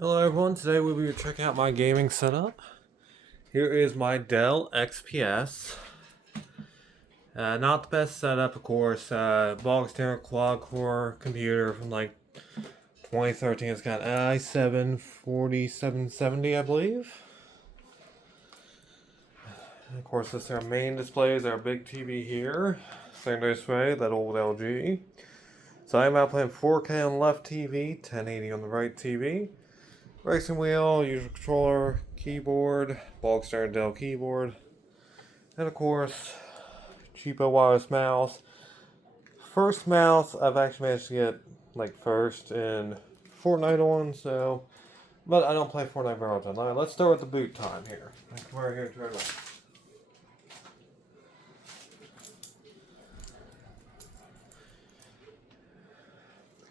Hello everyone, today we'll be checking out my gaming setup. Here is my Dell XPS. Not the best setup, of course. Bog standard quad core computer from like 2013. It's got an i7 4770, I believe. And of course, this is our main display, is our big TV here. Secondary display, that old LG. So I'm out playing 4K on the left TV, 1080 on the right TV. Racing wheel, user controller, keyboard, bog standard Dell keyboard, and of course, cheapo wireless mouse. First mouse I've actually managed to get like first in Fortnite on, so, but I don't play Fortnite very often. Alright, let's start with the boot time here. Come over here and turn it on.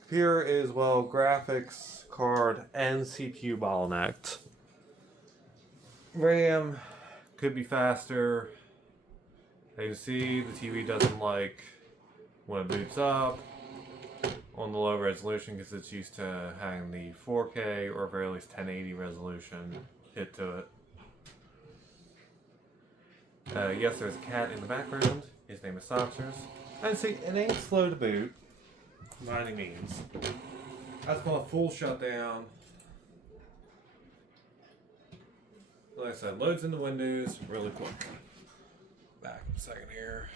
Computer is, well, graphics card and CPU bottlenecked. RAM could be faster. As you see, the TV doesn't like when it boots up on the low resolution because it's used to having the 4K or very least 1080 resolution hit to it. Yes, there's a cat in the background. His name is Soxers. And see, it ain't slow to boot by any means. That's called a full shutdown. Like I said, loads into Windows really quick. Back a second here.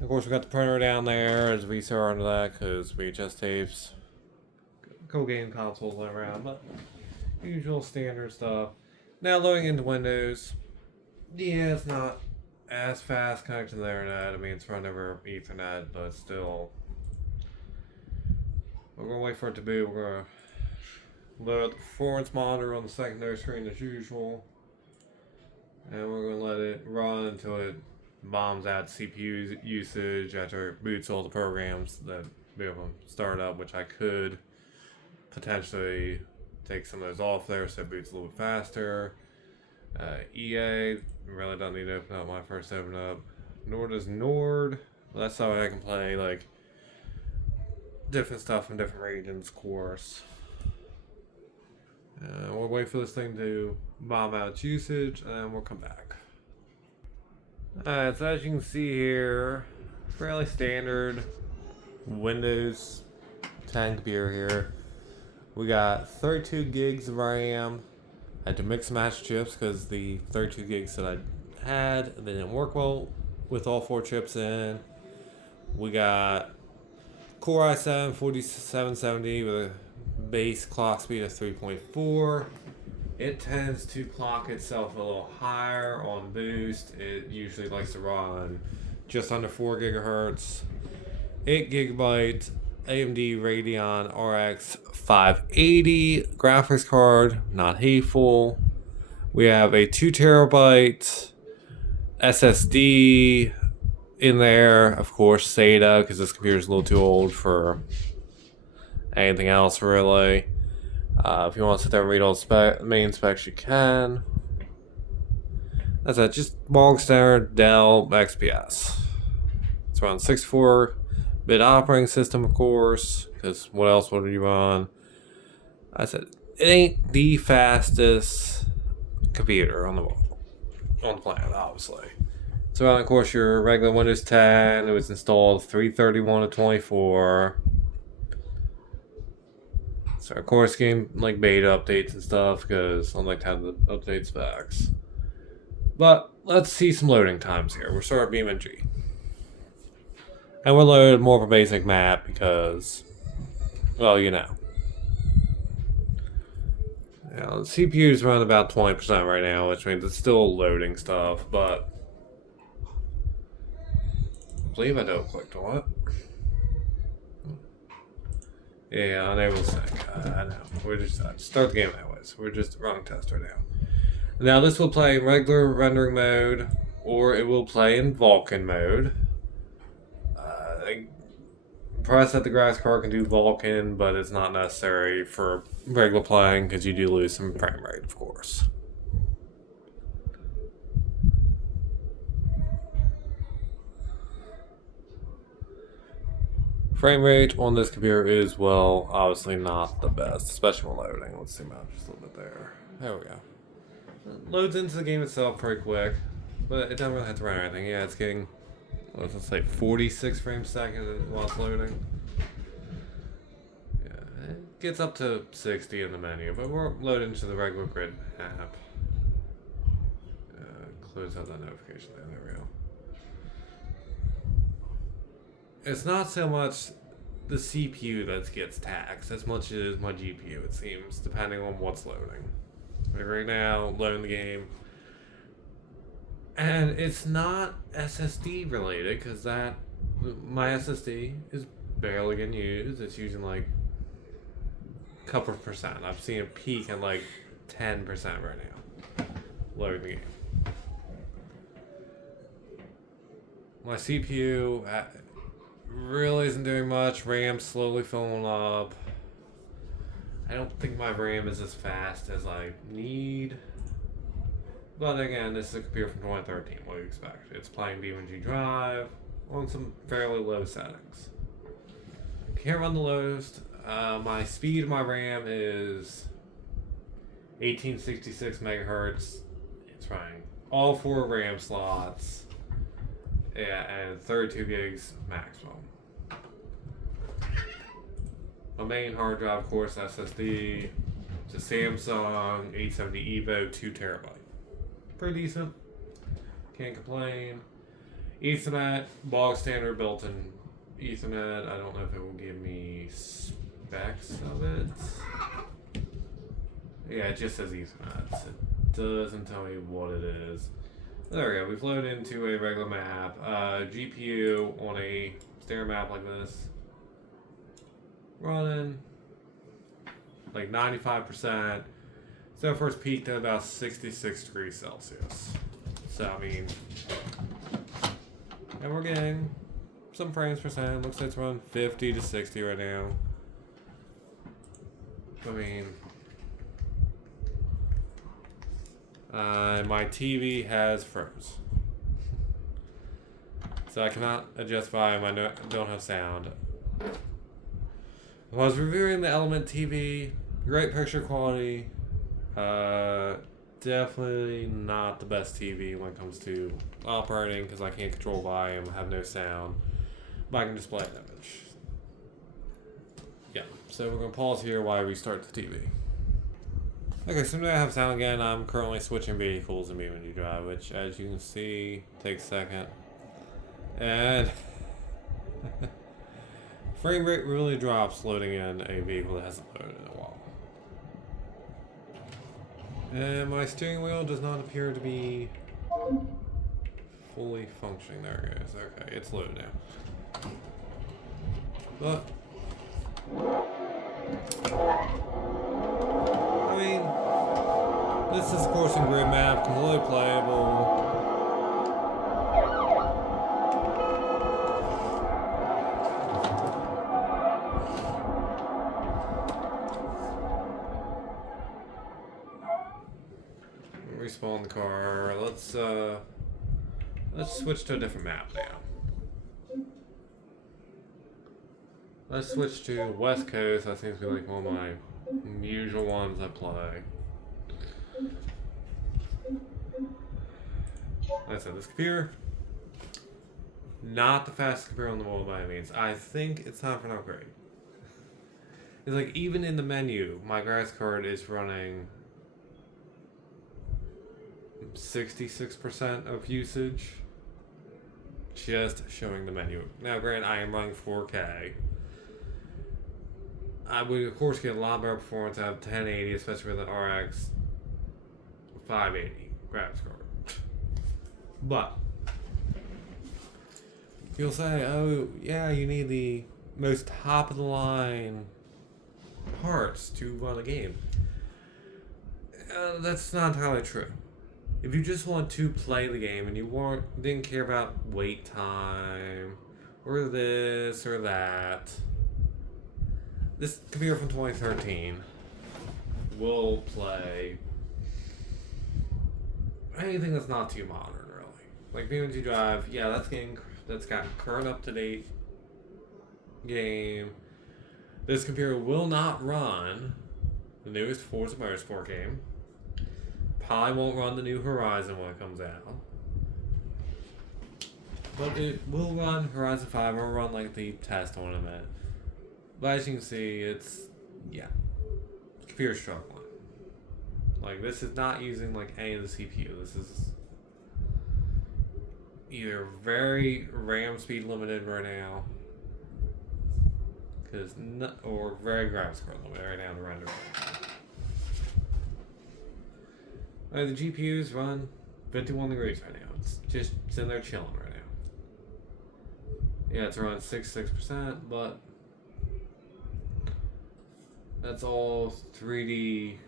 Of course, we got the printer down there as VCR under that because VHS tapes, cool game consoles went around, but usual standard stuff. Now loading into Windows. Yeah, it's not as fast connected to the internet. I mean, it's run over Ethernet, but still. We're gonna wait for it to boot. We're gonna load up the performance monitor on the secondary screen as usual. And we're going to let it run until it bombs out CPU usage after it boots all the programs that be able to start up, which I could potentially take some of those off there so it boots a little bit faster. EA, really don't need to open up my first open up. Nor does Nord. Well, that's how I can play like different stuff in different regions, of course. We'll wait for this thing to bomb out its usage, and then we'll come back. Alright, so as you can see here, fairly standard Windows 10 computer here. We got 32 gigs of RAM. I had to mix and match chips because the 32 gigs that I had, they didn't work well with all 4 chips in. We got Core i7 4770 with a base clock speed of 3.4. It tends to clock itself a little higher on boost. It usually likes to run just under 4 gigahertz. 8 gigabyte AMD Radeon RX 580 graphics card, not hateful. We have a 2 terabyte SSD in there, of course, SATA, because this computer is a little too old for anything else really. If you want to sit there and read all the main specs, you can. That's it, just bog standard Dell XPS. It's run 64-bit operating system, of course, because what else would you run? I said it ain't the fastest computer on the planet, obviously. So, of course, your regular Windows 10. It was installed 3/31 of 24. So, of course, game like beta updates and stuff because I like to have the update specs. But let's see some loading times here. We're starting BeamNG. And we're loaded more of a basic map because, well, you know. Yeah, the CPU's running about 20% right now, which means it's still loading stuff, but I believe I double clicked on it. Yeah, unable to sync. I know. We're just start the game anyways. We're just running test right now. Now this will play in regular rendering mode, or it will play in Vulkan mode. Press that the graphics card can do Vulkan, but it's not necessary for regular playing because you do lose some frame rate, of course. Frame rate on this computer is, well, obviously not the best, especially when loading. Let's zoom out just a little bit there. There we go. It loads into the game itself pretty quick, but it doesn't really have to run anything. Yeah, it's getting, let's say, 46 frames a second while it's loading. Yeah, it gets up to 60 in the menu, but we're loading into the regular grid app. Close out that notification there. There we go. It's not so much the CPU that gets taxed as much as my GPU, it seems, depending on what's loading. Like right now, loading the game. And it's not SSD related, because my SSD is barely getting used. It's using like a couple of percent. I've seen it peak at like 10% right now, loading the game. My CPU really isn't doing much. RAM slowly filling up. I don't think my RAM is as fast as I need. But again, this is a computer from 2013. What do you expect? It's playing BeamNG Drive on some fairly low settings. Can't run the lowest. My speed of my RAM is 1866 megahertz. It's running all 4 RAM slots. Yeah, and 32 gigs maximum. My main hard drive, of course, SSD. It's a Samsung 870 EVO 2 terabyte. Pretty decent. Can't complain. Ethernet, bog standard built-in Ethernet. I don't know if it will give me specs of it. Yeah, it just says Ethernet. It doesn't tell me what it is. There we go. We've loaded into a regular map. GPU on a stair map like this. Running like 95%. So far it's peaked at about 66 degrees Celsius. So I mean, and we're getting some frames per second. Looks like it's around 50 to 60 right now. I mean, my TV has froze. So I cannot adjust volume. I don't have sound. I was reviewing the Element TV. Great picture quality. Definitely not the best TV when it comes to operating because I can't control volume, I have no sound, but I can display an image. Yeah, so we're going to pause here while I restart the TV. Okay, so now I have sound again. I'm currently switching vehicles in BeamNG Drive, which as you can see takes a second. And frame rate really drops loading in a vehicle that hasn't loaded in a while. And my steering wheel does not appear to be fully functioning. There it is. Okay, it's loaded now. But I mean, this is of course in grid map, completely playable. Respawn the car. Let's switch to a different map now. Let's switch to West Coast. That seems to be like one of my usual ones I play. Like I said, this computer, not the fastest computer in the world by any means. I think it's time for an upgrade. It's like even in the menu, my graphics card is running 66% of usage, just showing the menu. Now granted, I am running 4K. I would of course get a lot better performance out of 1080, especially with an RX 580 graphics card. But you'll say, oh yeah, you need the most top of the line parts to run a game. That's not entirely true. If you just want to play the game and you didn't care about wait time or this or that, this computer from 2013 will play anything that's not too modern, really. Like BeamNG Drive, yeah, that's got current up to date game. This computer will not run the newest Forza Motorsport game. Probably won't run the new Horizon when it comes out. But it will run Horizon 5 or run like the test tournament. But as you can see, it's, yeah, computer's struggling. Like, this is not using like any of the CPU. This is either very RAM speed limited right now, or very graphics card limited right now to render. The GPUs run 51 degrees right now. It's just sitting there chilling right now. Yeah, it's around 66%, but that's all 3D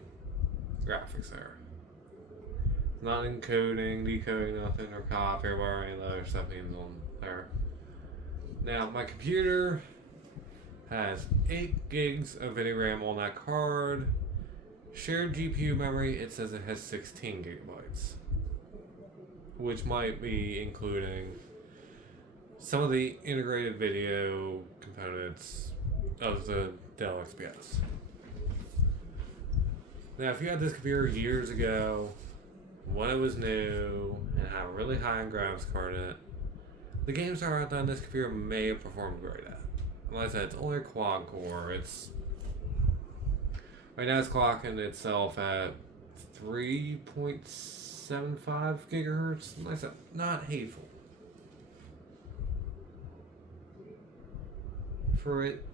graphics there. Not encoding, decoding, nothing, or copy or any of the other stuff being on there. Now, my computer has 8 gigs of video RAM on that card. Shared GPU memory, it says it has 16 gigabytes, which might be including some of the integrated video components of the Dell XPS. Now, if you had this computer years ago, when it was new, and had a really high-end graphics card in it, the games that are out there on this computer may have performed great at. Like I said, it's only a quad core. Right now it's clocking itself at 3.75 gigahertz. Like I said, not hateful. For it,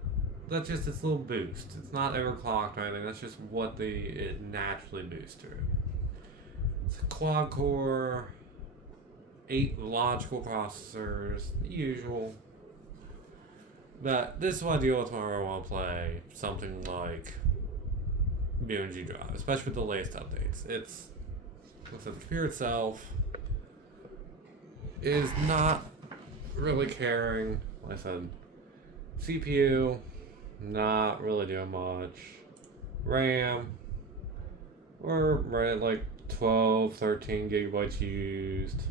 that's just its little boost. It's not overclocked or anything. That's just what it naturally boosts to. It's a quad core, 8 logical processors, the usual. But this is what I deal with whenever I want to play something like BeamNG Drive, especially with the latest updates. The computer itself is not really caring. Like I said, CPU, not really doing much. RAM, we're right at like 12, 13 gigabytes used.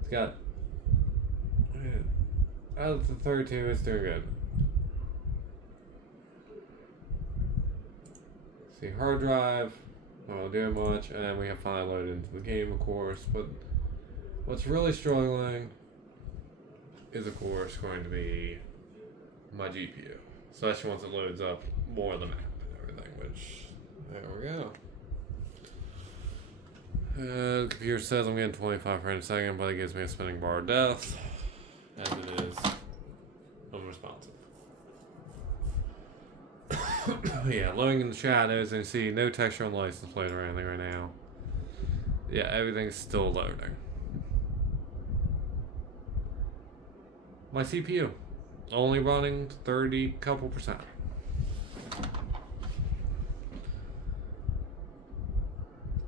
It's got, out of the 32, it's doing good. See, hard drive, not doing much, and then we have finally loaded into the game, of course. But what's really struggling is, of course, going to be my GPU, especially once it loads up more of the map and everything. Which, there we go. The computer says I'm getting 25 frames a second, but it gives me a spinning bar of death, as it is unresponsive. Yeah, loading in the shadows, and you see no texture on license plate or anything right now. Yeah, everything's still loading. My CPU, only running 30 couple percent.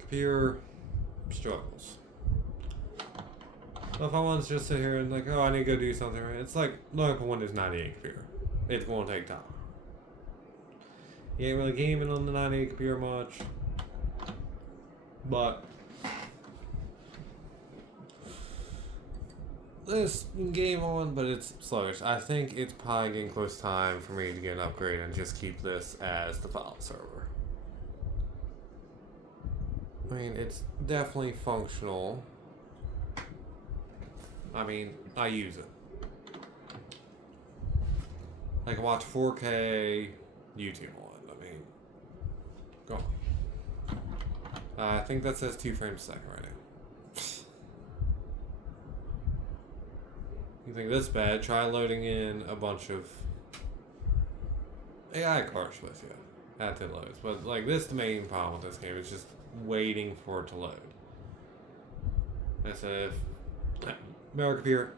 Computer struggles. Well, if I want to just sit here and like, oh, I need to go do something, right? It's like loading up a Windows 98 computer. It's going to take time. You ain't really gaming on the 98 computer much, but this game on, but it's sluggish. I think it's probably getting close time for me to get an upgrade and just keep this as the file server. I mean, it's definitely functional. I mean, I use it. I can watch 4K YouTube on it. I mean, go on. I think that says 2 frames a second right now. You think this bad? Try loading in a bunch of AI cards with you at it loads. But like this, the main problem with this game is just waiting for it to load. I said, better computer.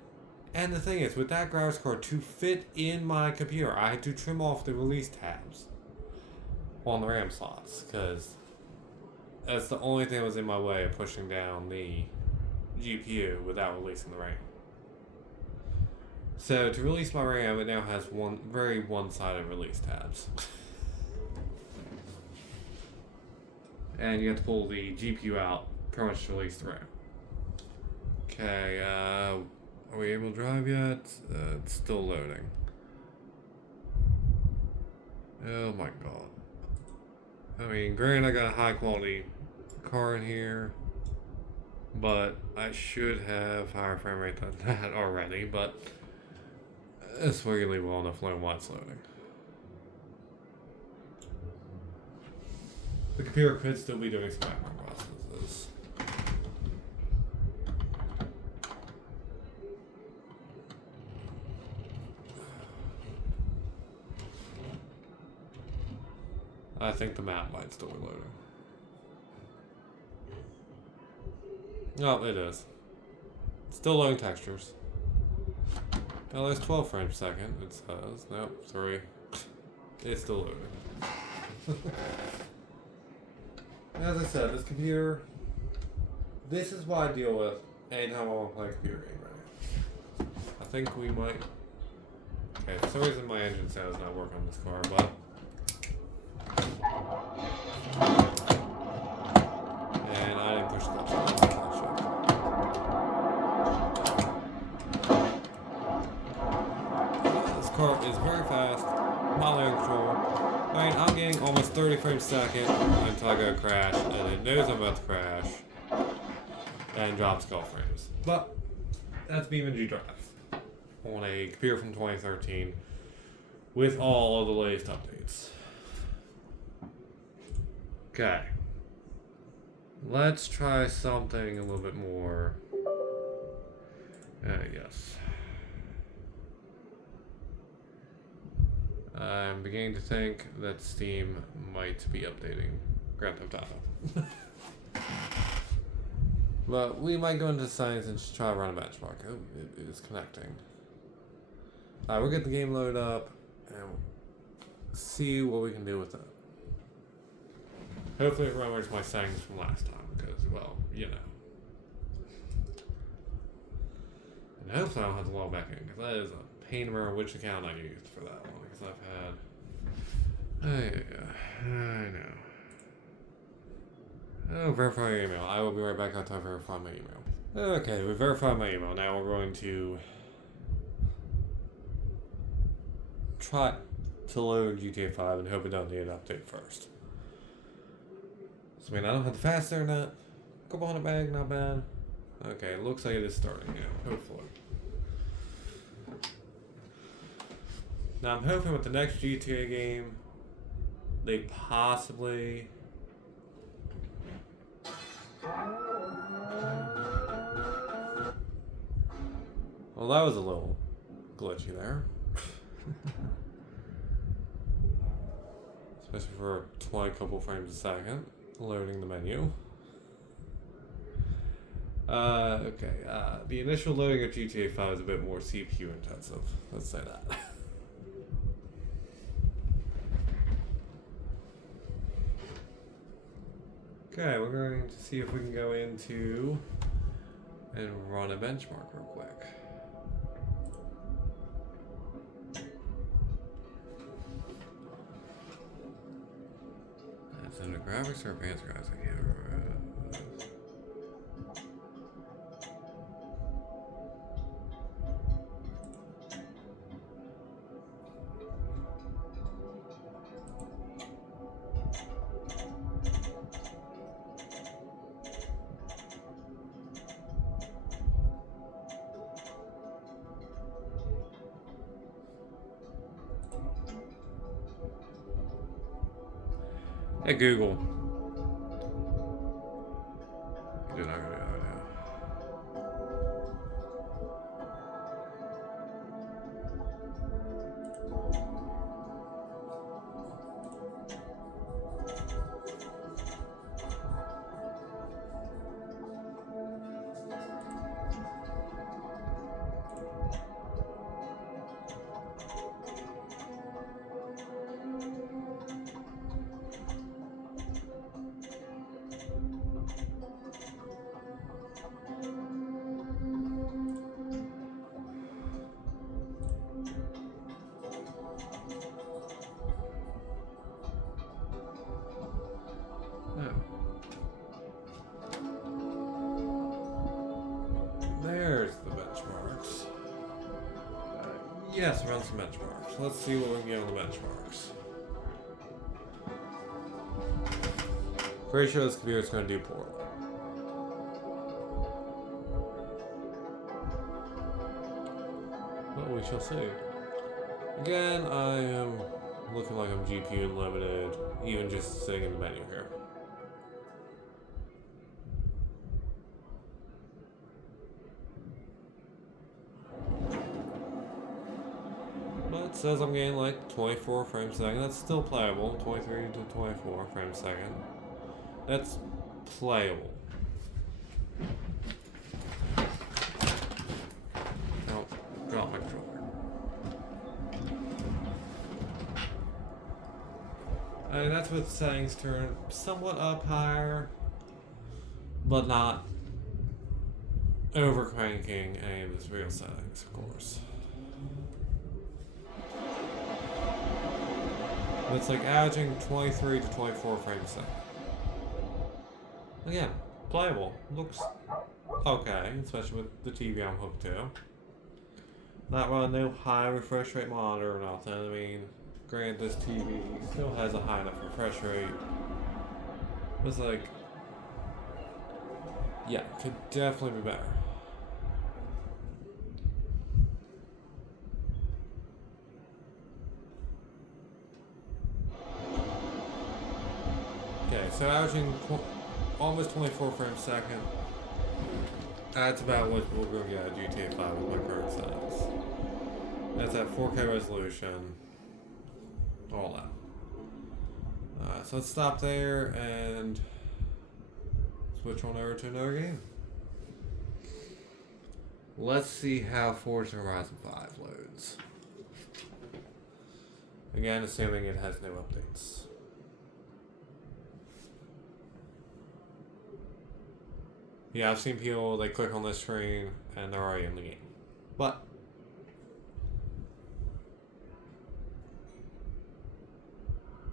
And the thing is, with that graphics card, to fit in my computer, I had to trim off the release tabs on the RAM slots, because that's the only thing that was in my way of pushing down the GPU without releasing the RAM. So to release my RAM, it now has very one-sided release tabs. And you have to pull the GPU out pretty much to release the RAM. Okay, Are we able to drive yet? It's still loading. Oh my god. I mean, granted, I got a high quality car in here, but I should have higher frame rate than that already, but it's really well enough low while it's loading. The computer could still be doing some background processes. I think the map might still be loading. Oh, it is. Still loading textures. Oh, there's 12 frames per second. It says. Nope, 3. It's still loading. As I said, this computer. This is what I deal with anytime I want to play a computer game right now. I think we might. Okay, for some reason my engine sound is not working on this car, but. And I didn't push the clutch. This car is very fast, highly under control. I mean, I'm getting almost 30 frames a second until I go crash, and it knows I'm about to crash, and drops 12 frames. But that's BeamNG Drive on a computer from 2013 with all of the latest updates. Okay. Let's try something a little bit more. Yes. I'm beginning to think that Steam might be updating Grand Theft Auto. But we might go into settings and just try to run a benchmark. Oh, it is connecting. Alright, we'll get the game loaded up and see what we can do with it. Hopefully it remembers my settings from last time, because, well, you know. And hopefully I don't have to log back in, because that is a pain to remember which account I used for that one, because I've had... I know. Oh, verify your email. I will be right back after I verify my email. Okay, we verified my email. Now we're going to try to load GTA 5 and hope it don't need an update first. So, I mean, I don't have the fast internet. A couple hundred meg, not bad. Okay, it looks like it is starting now, hopefully. Now, I'm hoping with the next GTA game, they possibly... Well, that was a little glitchy there. Especially for 20 couple frames a second. Loading the menu. Okay. The initial loading of GTA 5 is a bit more CPU intensive. Let's say that. Okay, we're going to see if we can go into and run a benchmark real quick. That's under graphics or advanced graphics? I can't remember. Hey Google. You're not gonna do that now. Yes, run some benchmarks. Let's see what we can get on the benchmarks. Pretty sure this computer is going to do poorly. But we shall see. Again, I am looking like I'm GPU limited, even just sitting in the menu here. But it says I'm getting like 24 frames a second. That's still playable. 23 to 24 frames a second. That's playable. Oh, drop my controller. I mean, that's with settings turned somewhat up higher, but not over cranking any of the real settings, of course. But it's like averaging 23 to 24 frames a second. Again, playable. Looks okay, especially with the TV I'm hooked to. Not running no high refresh rate monitor or nothing. I mean, granted, this TV still has a high enough refresh rate. It's like, yeah, could definitely be better. Okay, so averaging almost 24 frames a second. That's about what we're going to get at GTA 5 with my current settings. That's at 4K resolution. All that. So let's stop there and switch on over to another game. Let's see how Forza Horizon 5 loads. Again, assuming it has no updates. Yeah, I've seen people, they click on this screen and they're already in the game. But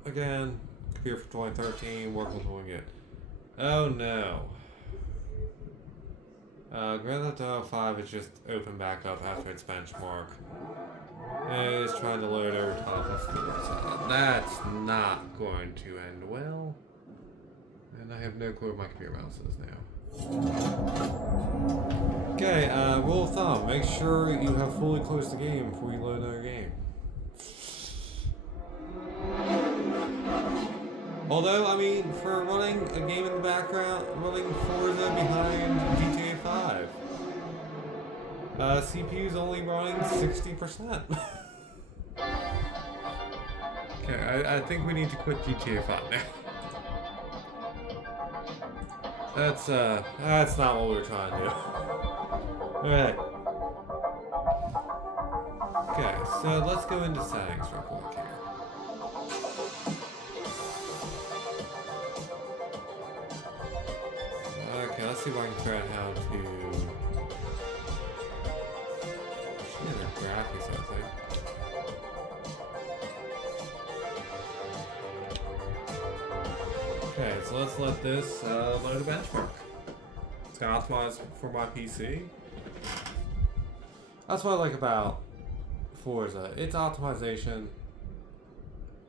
again, computer for 2013, work with what we get. Oh no. Grand Theft Auto 5 is just open back up after its benchmark. And it's trying to load over top of Forza. That's not going to end well. And I have no clue where my computer mouse is now. Okay, rule of thumb, make sure you have fully closed the game before you load another game. Although, I mean, for running a game in the background, running Forza behind GTA 5, CPU's only running 60%. Okay, I think we need to quit GTA 5 now. That's not what we were trying to do. Alright. Okay, so let's go into settings real quick here. Okay, let's see if I can figure out how to... Yeah, they're graphics, I think. Okay, so let's let this load a benchmark. It's gonna optimize for my PC. That's what I like about Forza. Its optimization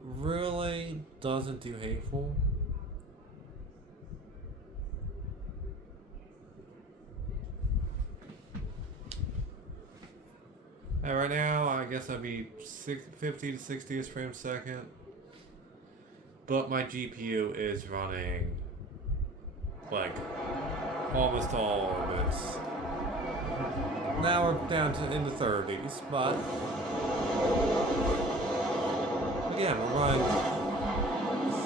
really doesn't do hateful. And right now, I guess I'd be 50 to 60 frames a second. But my GPU is running like almost all of it. Now we're down to in the 30s, but again, we're running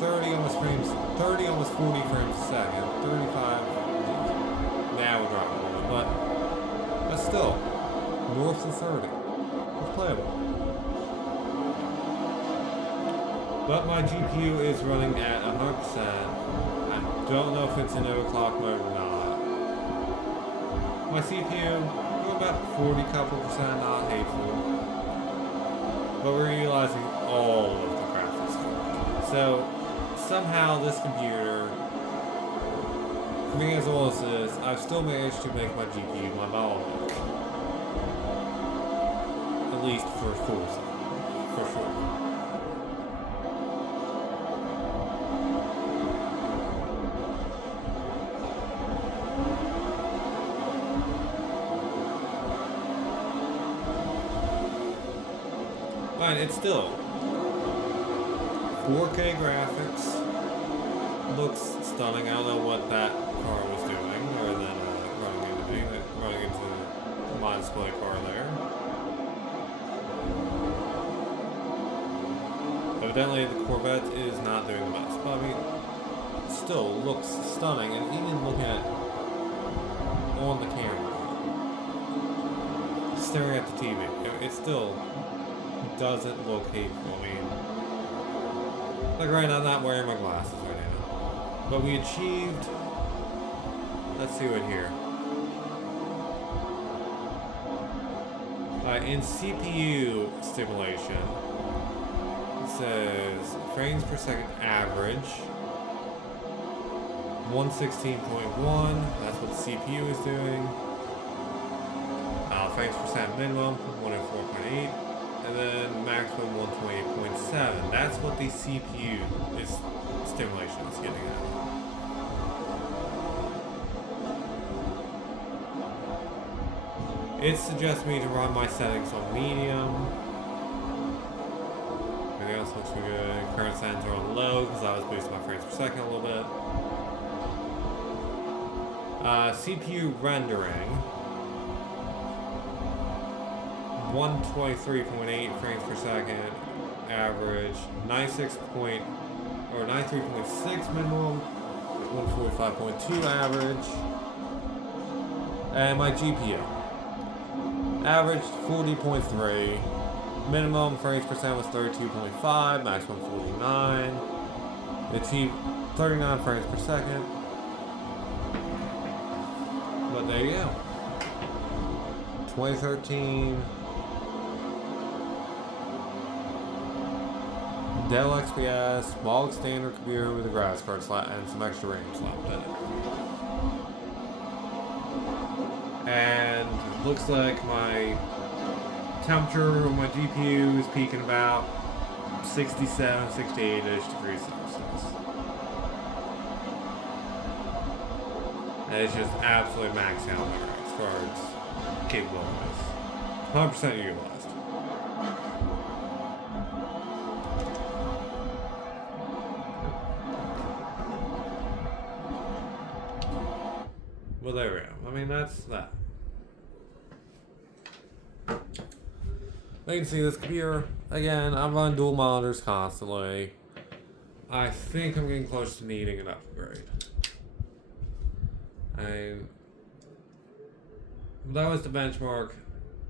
30 almost 40 frames a second, 35. Now we're dropping, but still north of 30. It's playable. But my GPU is running at 100%. I don't know if it's in overclock mode or not. My CPU, about 40 couple percent, not hateful. But we're utilizing all of the graphics. So somehow this computer, being as well as this, I've still managed to make my GPU my bottleneck. And at least for Forza, for sure. But it's still 4K graphics. Looks stunning. I don't know what that car was doing, other than running into my display car there. Evidently, the Corvette is not doing the best, but I mean, it still looks stunning. And even looking at on the camera, staring at the TV, it still doesn't look hateful. I mean, like right now, I'm not wearing my glasses right now. But we achieved, let's see what here. In CPU stimulation, it says frames per second average, 116.1, that's what the CPU is doing. Frames per second minimum, 104.8, and then maximum 128.7. That's what the CPU stimulation is getting at. It suggests me to run my settings on medium. Everything else looks pretty good. Current settings are on low because I was boosting my frames per second a little bit. CPU rendering, 123.8 frames per second average, 93.6 minimum, 145.2 average, and my GPU averaged 40.3, minimum frames per second was 32.5, maximum 49, achieved 39 frames per second. But there you go. 2013 Dell XPS, small standard computer with a graphics card slot and some extra RAM slapped in it. And it looks like my temperature on my GPU is peaking about 67, 68-ish degrees Celsius. And it's just absolutely maxed out my graphics cards capable of this. 100% utilized. Well, there we go. I mean, that's that. You can see this computer. Again, I'm running dual monitors constantly. I think I'm getting close to needing an upgrade. And that was the benchmark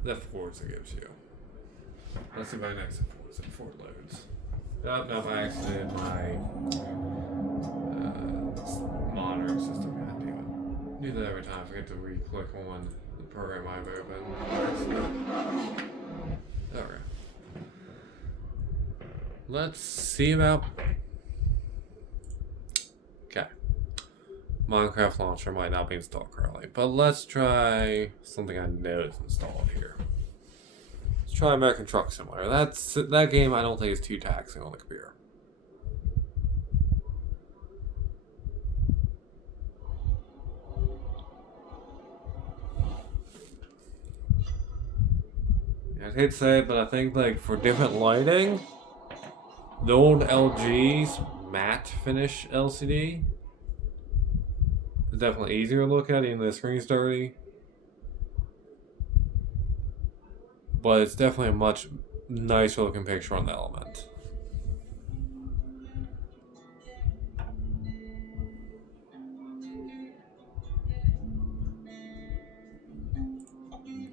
that Forza gives you. Let's see my next Forza before it loads. Oh, no, I actually did my monitoring system. God damn it. I do that every time. I forget to re-click on the program I've opened. Alright. Let's see about... Okay. Minecraft launcher might not be installed currently, but let's try something I know is installed here. Let's try American Truck Simulator. That game I don't think is too taxing on the computer. I hate to say it, but I think like for different lighting, the old LG's matte finish LCD is definitely easier to look at, even though the screen's dirty. But it's definitely a much nicer looking picture on the Element.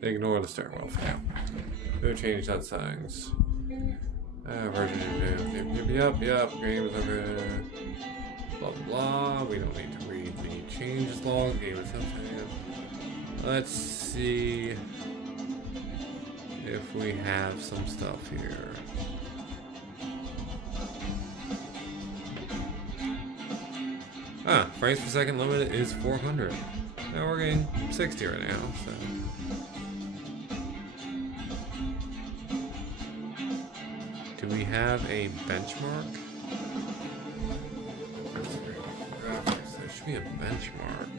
Ignore the steering wheel for now. Go change that settings. Version yep, game is over. Blah blah blah. We don't need to read the changes log. Game is okay. Let's see if we have some stuff here. Frames per second limit is 400. Now we're getting 60 right now, so. have a benchmark? There should be a benchmark.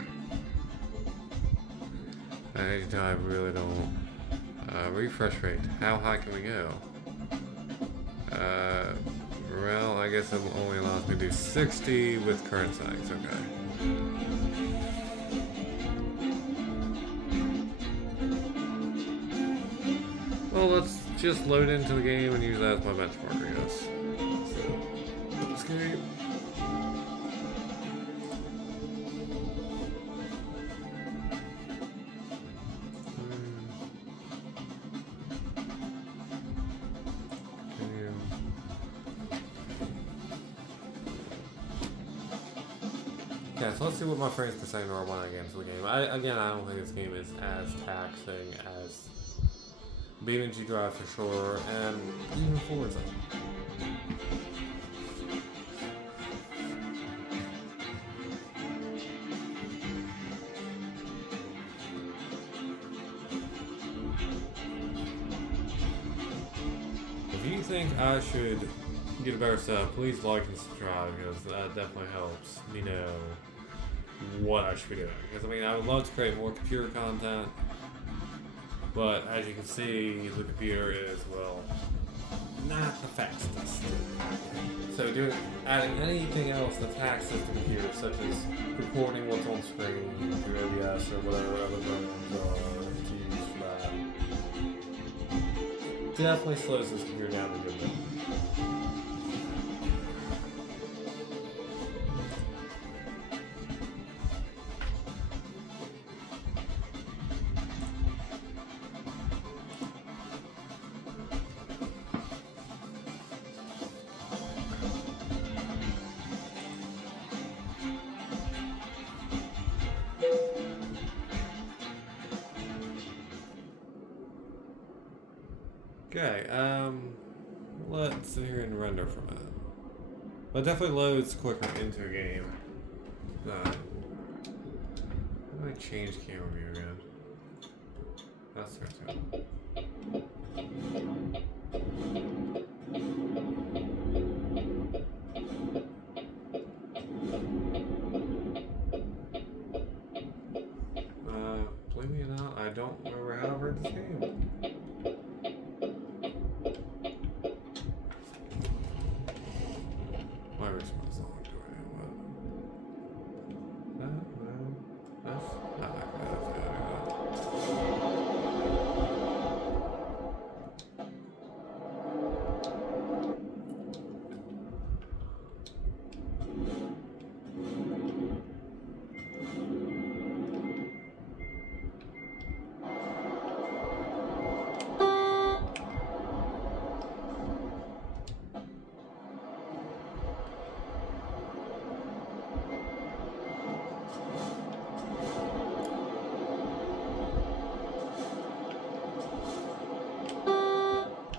I really don't. Refresh rate. How high can we go? Well, I guess it only allows me to do 60 with current settings. Okay. Well, let's just load into the game and use that as my benchmark, I guess. So, escape. Yeah, so let's see what my frames per second are when I get into the game. I don't think this game is as taxing as BeamNG Drive for sure, and even Forza. If you think I should get a better setup, please like and subscribe, because that definitely helps me know what I should be doing. Because I mean, I would love to create more computer content, but as you can see, the computer is, well, not the fastest. So adding anything else that taxes the computer, such as recording what's on screen through OBS or whatever other programs are to use for that, definitely slows this computer down a good bit. Okay, let's sit here and render for a minute. But it definitely loads quicker into a game. Let me change camera view again. That's there too. Believe me or not, I don't remember how to rent this game. My response is not doing it, but that's not like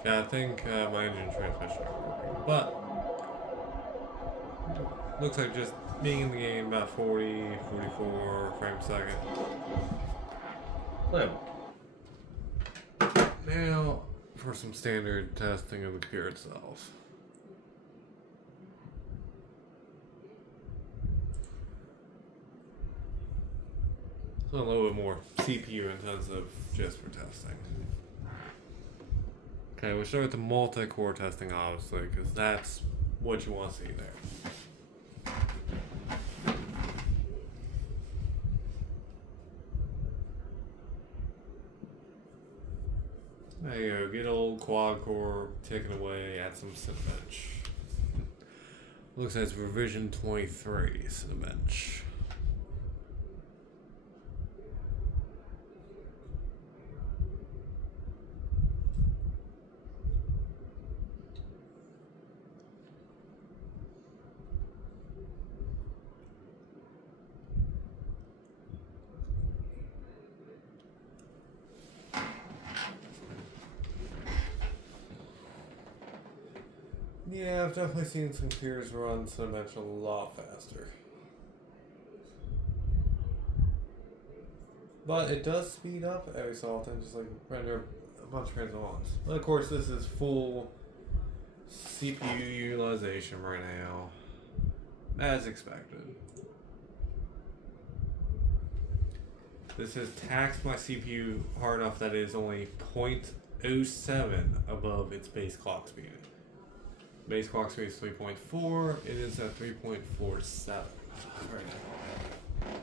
yeah, I think my engine transmission are working, but looks like just being in the game about 40, 44 frames per second. Well, now for some standard testing of the computer itself. So a little bit more CPU intensive just for testing. Okay, we'll start with the multi-core testing, obviously, because that's what you want to see there. There you go, good old quad core ticking away at some Cinebench. Looks like it's revision 23 Cinebench. Yeah, I've definitely seen some computers run Cinebench a lot faster. But it does speed up every so often, just like render a bunch of frames at once. But of course, this is full CPU utilization right now, as expected. This has taxed my CPU hard enough that it is only 0.07 above its base clock speed. Base clock speed is 3.4, it is at 3.47 right now.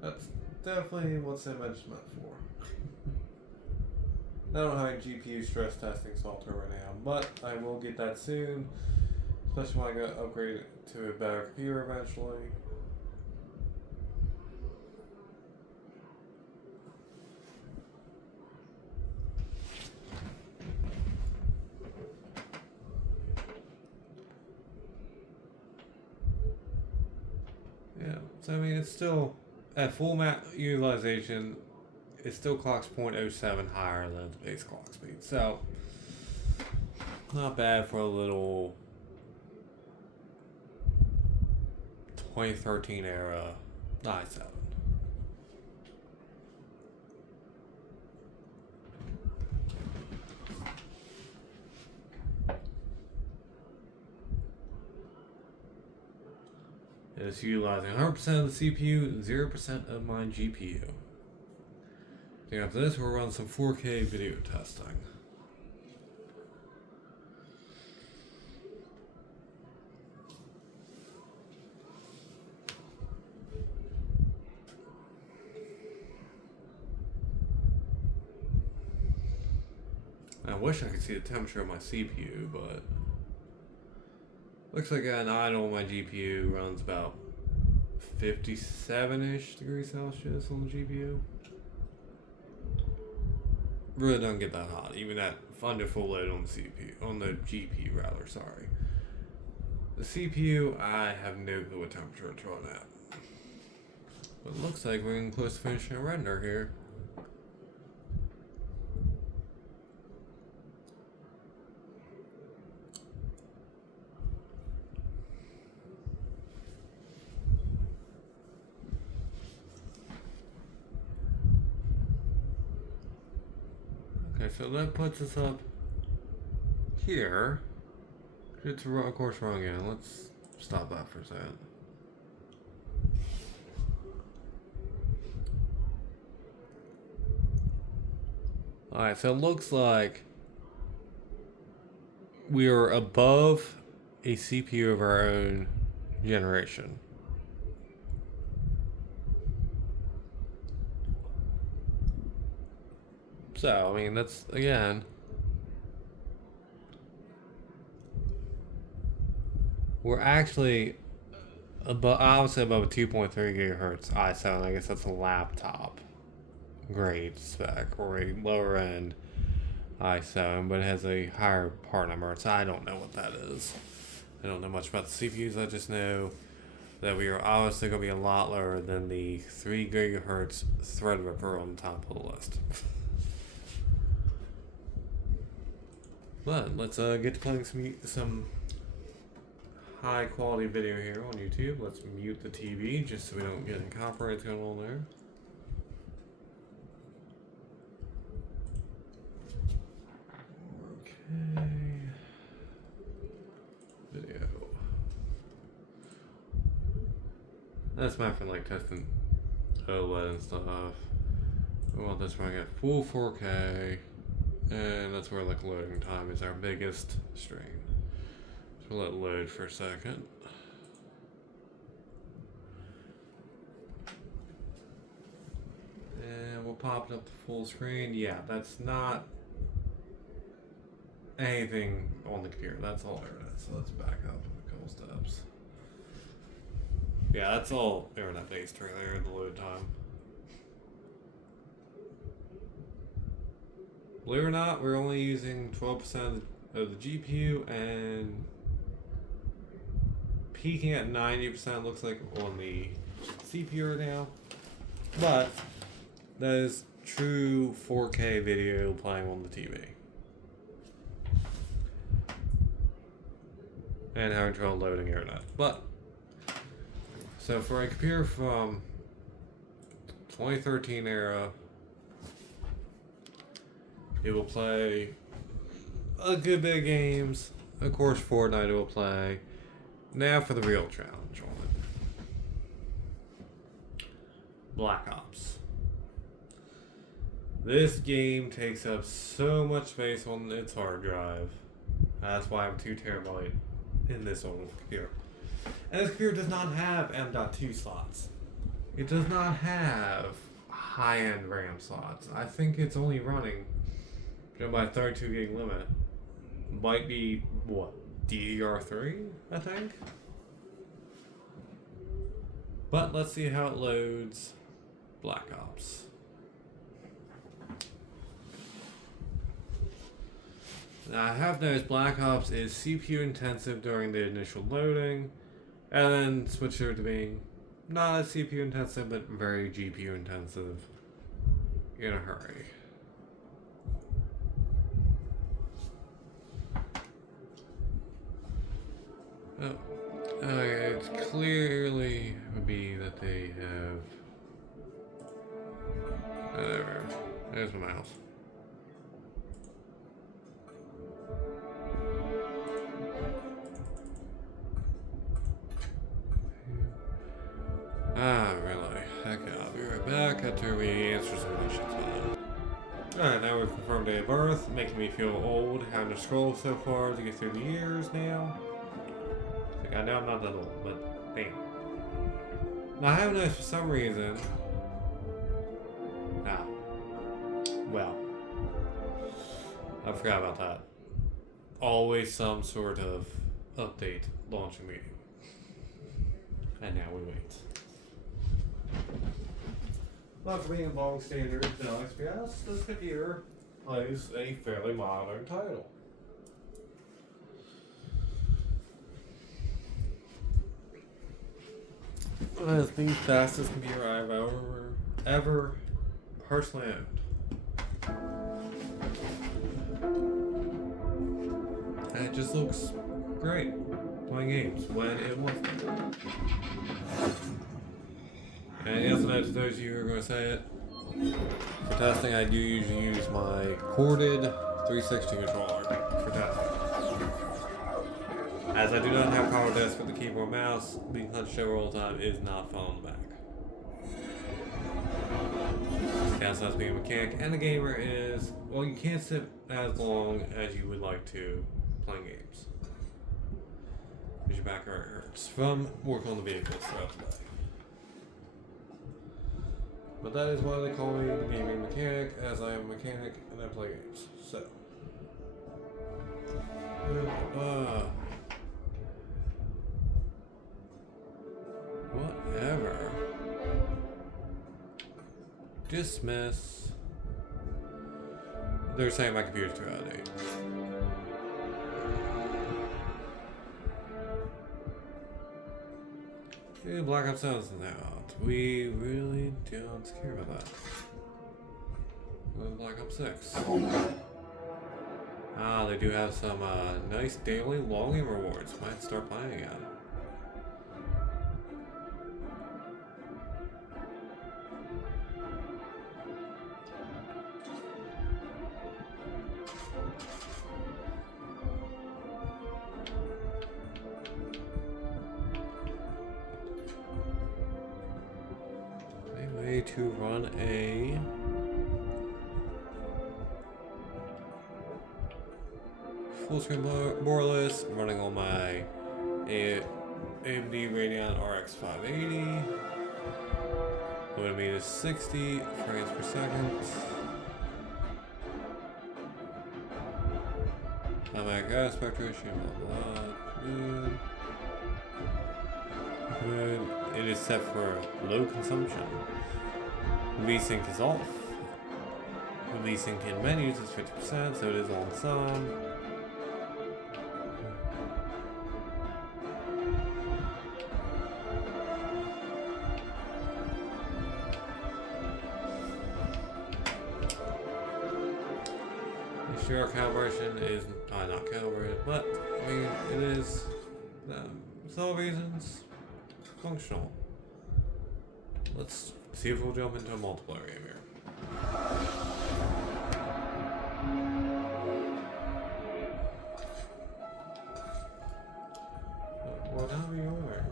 That's definitely what Cinebench is meant for. I don't have any GPU stress testing software right now, but I will get that soon, especially when I get upgraded to a better computer eventually. Yeah, so I mean, it's still at full utilization. It still clocks 0.07 higher than its base clock speed, so not bad for a little 2013 era i7. It's utilizing 100% of the CPU, 0% of my GPU. Then after this, we'll run some 4K video testing. I wish I could see the temperature of my CPU, but looks like an idle on my GPU runs about 57-ish degrees Celsius on the GPU. Really don't get that hot, even at under full load on the CPU, on the GPU rather, sorry. The CPU, I have no clue what temperature it's running at. But it looks like we're getting close to finishing a render here. Okay, so that puts us up here. It's of course wrong again. Let's stop that for a second. Alright, so it looks like we are above a CPU of our own generation. So, I mean, that's, again, we're actually above, obviously above a 2.3 gigahertz i7. I guess that's a laptop grade spec, or a lower end i7, but it has a higher part number, so I don't know what that is. I don't know much about the CPUs, I just know that we are obviously going to be a lot lower than the 3 gigahertz Threadripper on the top of the list. But let's get to playing some high quality video here on YouTube. Let's mute the TV just so we don't get any copyrights going on there. Okay. Video. That's my friend, like testing OLED and stuff. We want this running at full 4K. And that's where like loading time is our biggest strain. So we'll let it load for a second. And we'll pop it up to full screen. Yeah, that's not anything on the computer. That's all internet. So let's back up a couple steps. Yeah, that's all internet based right there, the load time. Believe it or not, we're only using 12% of the GPU and peaking at 90% looks like on the CPU right now. But that is true 4K video playing on the TV. And having trouble loading internet. But, so for a computer from 2013 era, it will play a good bit of games. Of course, Fortnite will play. Now for the real challenge on it. Black Ops. This game takes up so much space on its hard drive. That's why I have 2 terabyte in this old computer. And this computer does not have M.2 slots. It does not have high-end RAM slots. I think it's only running by a 32 gig limit. Might be, what, DDR3, I think? But let's see how it loads Black Ops. Now, I have noticed Black Ops is CPU intensive during the initial loading, and then switch over to being not as CPU intensive, but very GPU intensive in a hurry. Oh, okay, it's clearly would be that they have. There's my mouse. Really? Okay, I'll be right back after we answer some questions. Alright, now we've confirmed date of birth, making me feel old, having to scroll so far to get through the years now. Like, I know I'm not that old, but damn. Now, I have noticed for some reason. Well. I forgot about that. Always some sort of update launching meeting. And now we wait. But for being a bog standard Dell XPS, this computer plays a fairly modern title. It's the fastest computer I've ever personally owned. And it just looks great playing games when it wants to. And yes, and to those of you who are going to say it, for testing I do usually use my corded 360 controller for testing. As I do not have power disk with the keyboard and mouse, being hunched over all the time is not fun on the back. Yes, that's being a mechanic, and the gamer is, well, you can't sit as long as you would like to playing games. Because your back hurts from working on the vehicles throughout the day. But that is why they call me the gaming mechanic, as I am a mechanic and I play games. So. Whatever. Dismiss. They're saying my computer's too out of date. Okay, Black Ops 7 is out. We really don't care about that. Black Ops 6. They do have some nice daily login rewards. Might start playing again. To run a full screen borderless, running on my AMD Radeon RX 580. Loading me to 60 frames per second. Automatic aspect ratio, blah blah. Good. It is set for low consumption. VSync is off. VSync in menus is 50%, so it is on some. The sure calibration is not calibrated, but I mean it is for all reasons functional. Let's see if we'll jump into a multiplayer game here. Whatever you ordered.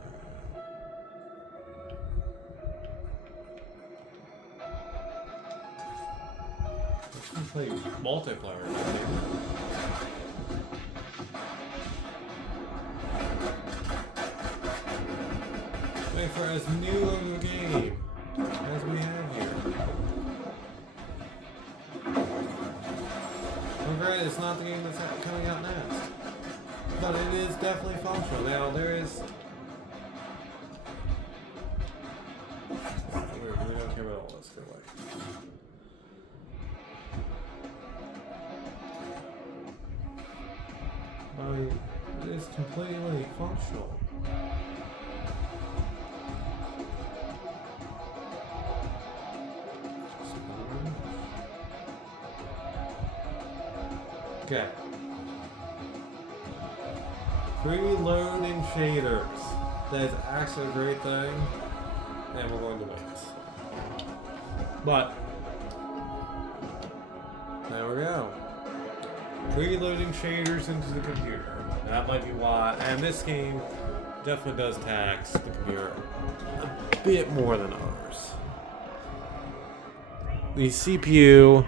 Let's just play multiplayer. Wait for as new of a game as we have here. I'm glad it's not the game that's coming out next. But it is definitely functional. Now, there is... We don't care about all this. Go away. It is completely functional. Okay. Preloading shaders. That is actually a great thing. And we're going to wait. But there we go. Preloading shaders into the computer. That might be why. And this game definitely does tax the computer a bit more than others. The CPU,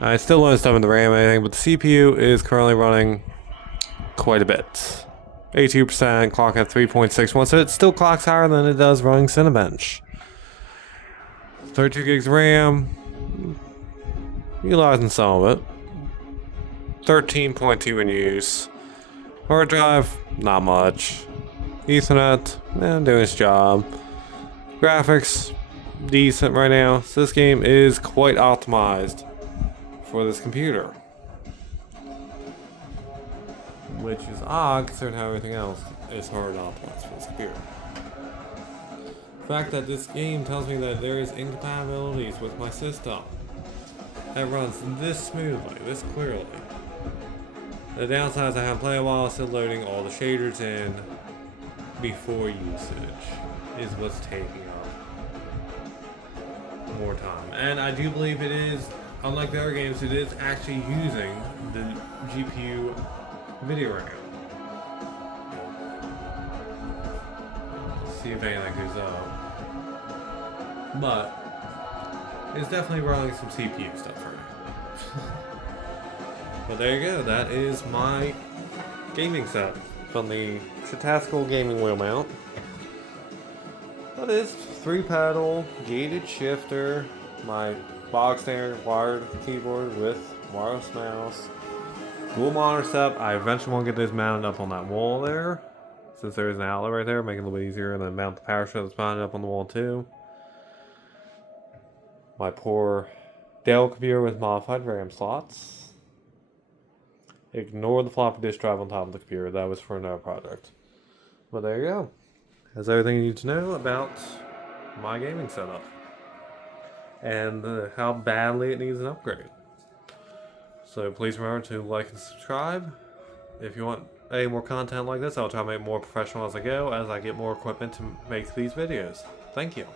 I still don't stuff in the RAM or anything, but the CPU is currently running quite a bit. 82%, clock at 3.61, so it still clocks higher than it does running Cinebench. 32 gigs of RAM, utilizing some of it. 13.2 in use. Hard drive, not much. Ethernet, doing its job. Graphics, decent right now. So this game is quite optimized for this computer. Which is odd considering how everything else is hard to optimize for this computer. The fact that this game tells me that there is incompatibilities with my system. That runs this smoothly, this clearly. The downside is I haven't played a while, still loading all the shaders in before usage is what's taking up more time. And I do believe it is, unlike the other games, it is actually using the GPU video RAM. See if anything goes up. But it's definitely running some CPU stuff right now. But there you go, that is my gaming set from the Cinebench gaming wheel mount. That is 3-pedal gated shifter, my box standard wired keyboard with wireless mouse, dual monitor setup. I eventually want to get this mounted up on that wall there, since there is an outlet right there, make it a little bit easier, and then mount the power strip that's mounted up on the wall too. My poor Dell computer with modified RAM slots. Ignore the floppy disk drive on top of the computer. That was for another project. But there you go. That's everything you need to know about my gaming setup. And how badly it needs an upgrade. So please remember to like and subscribe. If you want any more content like this, I'll try to make more professional as I go, as I get more equipment to make these videos. Thank you.